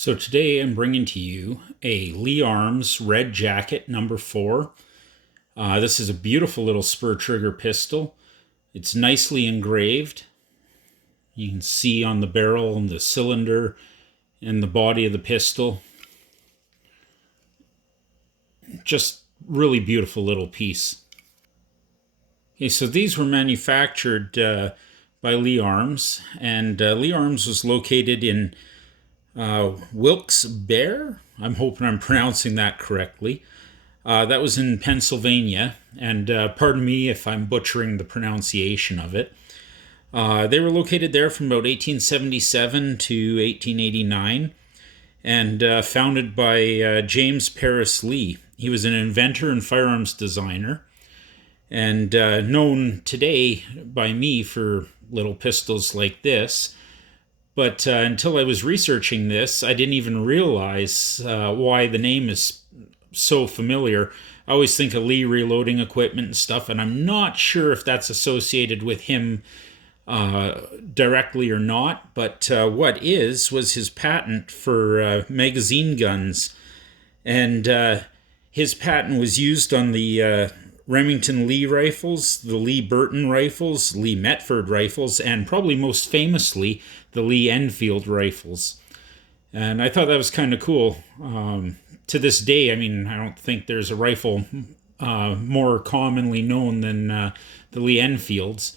So today I'm bringing to you a Lee Arms Red Jacket number 4. This is a beautiful little spur trigger pistol. It's nicely engraved. You can see on the barrel and the cylinder and the body of the pistol. Just really beautiful little piece. Okay, so these were manufactured by Lee Arms, and Lee Arms was located in Wilkes-Barre. I'm hoping I'm pronouncing that correctly. That was in Pennsylvania, and pardon me if I'm butchering the pronunciation of it. They were located there from about 1877 to 1889, and founded by James Paris Lee. He was an inventor and firearms designer, and known today by me for little pistols like this. But until I was researching this, I didn't even realize why the name is so familiar. I always think of Lee reloading equipment and stuff, and I'm not sure if that's associated with him directly or not. But what was his patent for magazine guns. And his patent was used on the Remington Lee rifles, the Lee Burton rifles, Lee Metford rifles, and probably most famously, the Lee Enfield rifles. And I thought that was kind of cool. To this day, I mean, I don't think there's a rifle more commonly known than the Lee Enfields.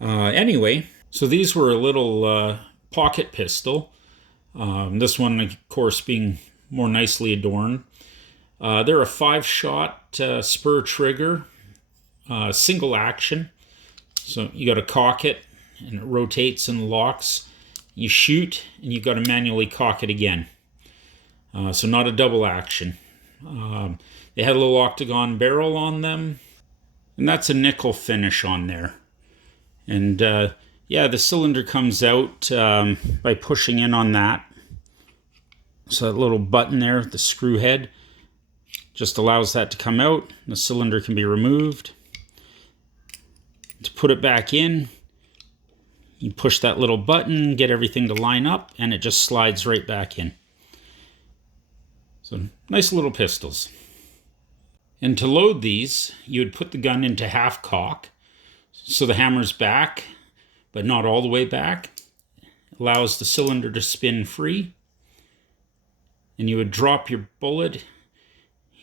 Anyway, so these were a little pocket pistol. This one, of course, being more nicely adorned. They're a 5-shot spur trigger, single action. So you got to cock it, and it rotates and locks. You shoot, and you got to manually cock it again. So not a double action. They had a little octagon barrel on them, and that's a nickel finish on there. And yeah, the cylinder comes out by pushing in on that. So that little button there, the screw head, just allows that to come out. The cylinder can be removed. To put it back in, you push that little button, get everything to line up, and it just slides right back in. So nice little pistols. And to load these, you would put the gun into half cock, so the hammer's back, but not all the way back. It allows the cylinder to spin free. And you would drop your bullet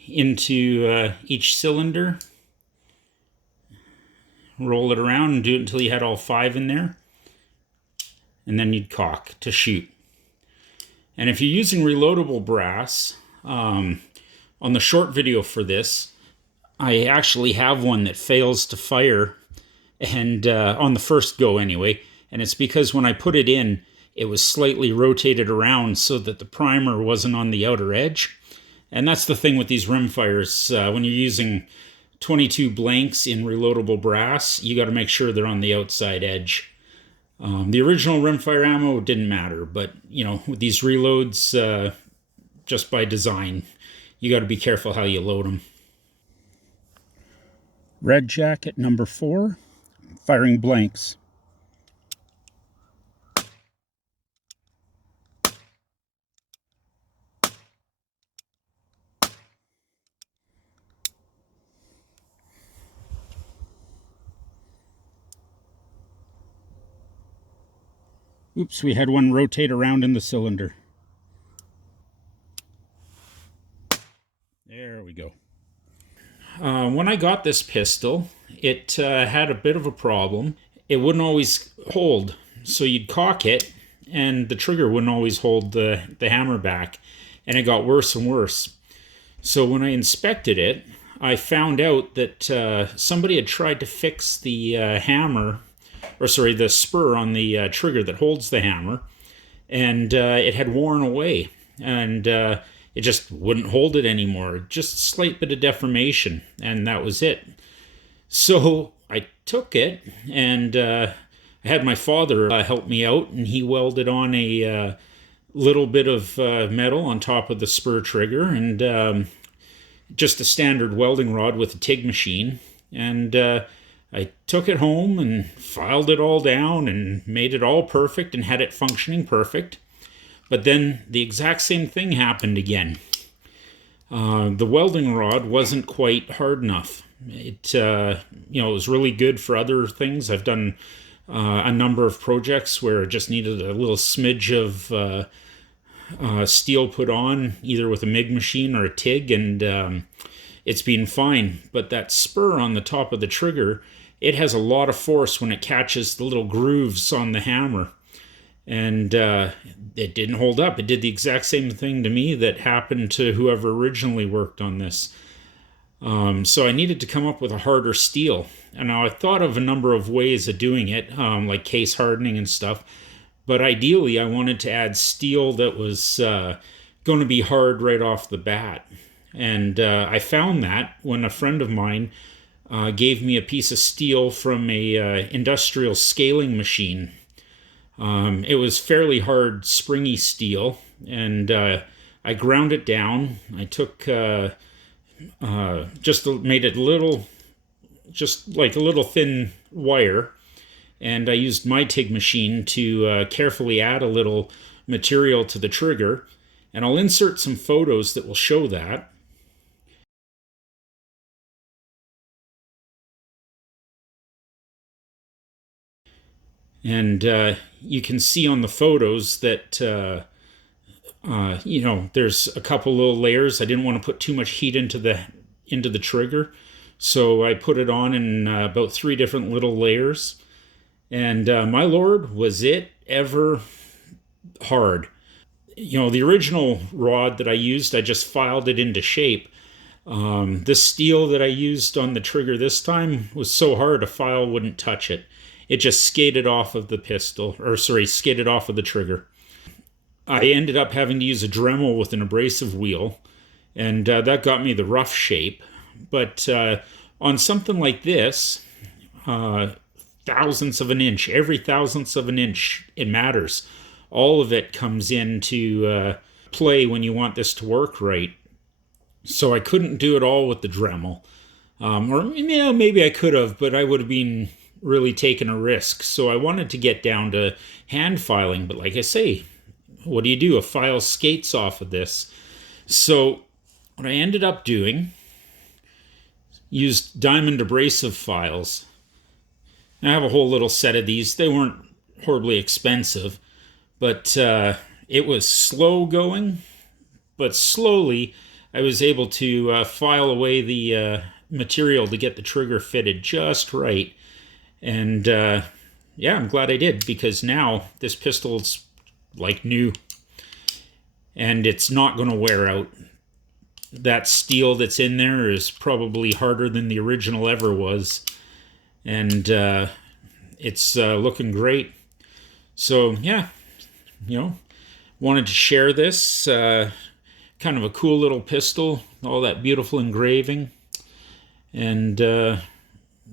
into each cylinder, roll it around and do it until you had all 5 in there, and then you'd cock to shoot. And if you're using reloadable brass, on the short video for this, I actually have one that fails to fire, and on the first go anyway, and it's because when I put it in, it was slightly rotated around so that the primer wasn't on the outer edge. And that's the thing with these rimfires. When you're using 22 blanks in reloadable brass, you got to make sure they're on the outside edge. The original rimfire ammo didn't matter, but you know, with these reloads, just by design, you got to be careful how you load them. Red Jacket number 4, firing blanks. Oops, we had one rotate around in the cylinder. There we go. When I got this pistol, it had a bit of a problem. It wouldn't always hold. So you'd cock it, and the trigger wouldn't always hold the hammer back. And it got worse and worse. So when I inspected it, I found out that somebody had tried to fix the the spur on the trigger that holds the hammer, and it had worn away, and it just wouldn't hold it anymore. Just a slight bit of deformation, and that was it. So I took it, and I had my father help me out, and he welded on a little bit of metal on top of the spur trigger, and just a standard welding rod with a TIG machine, and I took it home and filed it all down and made it all perfect and had it functioning perfect. But then the exact same thing happened again. The welding rod wasn't quite hard enough. It was really good for other things. I've done a number of projects where it just needed a little smidge of steel put on, either with a MIG machine or a TIG, and it's been fine. But that spur on the top of the trigger, it has a lot of force when it catches the little grooves on the hammer. And it didn't hold up. It did the exact same thing to me that happened to whoever originally worked on this. So I needed to come up with a harder steel. And now I thought of a number of ways of doing it, like case hardening and stuff. But ideally, I wanted to add steel that was going to be hard right off the bat. And I found that when a friend of mine gave me a piece of steel from a industrial scaling machine. It was fairly hard, springy steel, and I ground it down. I took just made it little, just like a little thin wire, and I used my TIG machine to carefully add a little material to the trigger, and I'll insert some photos that will show that. And you can see on the photos that, there's a couple little layers. I didn't want to put too much heat into the trigger. So I put it on in about 3 different little layers. And my lord, was it ever hard. The original rod that I used, I just filed it into shape. This steel that I used on the trigger this time was so hard a file wouldn't touch it. It just skated off of the skated off of the trigger. I ended up having to use a Dremel with an abrasive wheel, and that got me the rough shape. But on something like this, thousandths of an inch, every thousandth of an inch, it matters. All of it comes into play when you want this to work right. So I couldn't do it all with the Dremel. Or maybe I could have, but I would have been really taking a risk. So I wanted to get down to hand filing, but like I say, what do? A file skates off of this. So what I ended up doing, used diamond abrasive files. I have a whole little set of these. They weren't horribly expensive, but it was slow going, but slowly I was able to file away the material to get the trigger fitted just right. And I'm glad I did, because now this pistol's like new, and it's not going to wear out. That steel that's in there is probably harder than the original ever was, and it's looking great. So wanted to share this kind of a cool little pistol, all that beautiful engraving, and the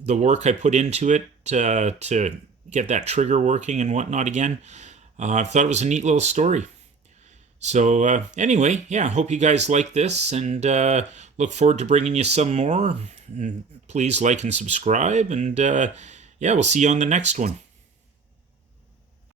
work I put into it to get that trigger working and whatnot again. I thought it was a neat little story. So anyway, hope you guys like this, and look forward to bringing you some more. And please like and subscribe, and we'll see you on the next one.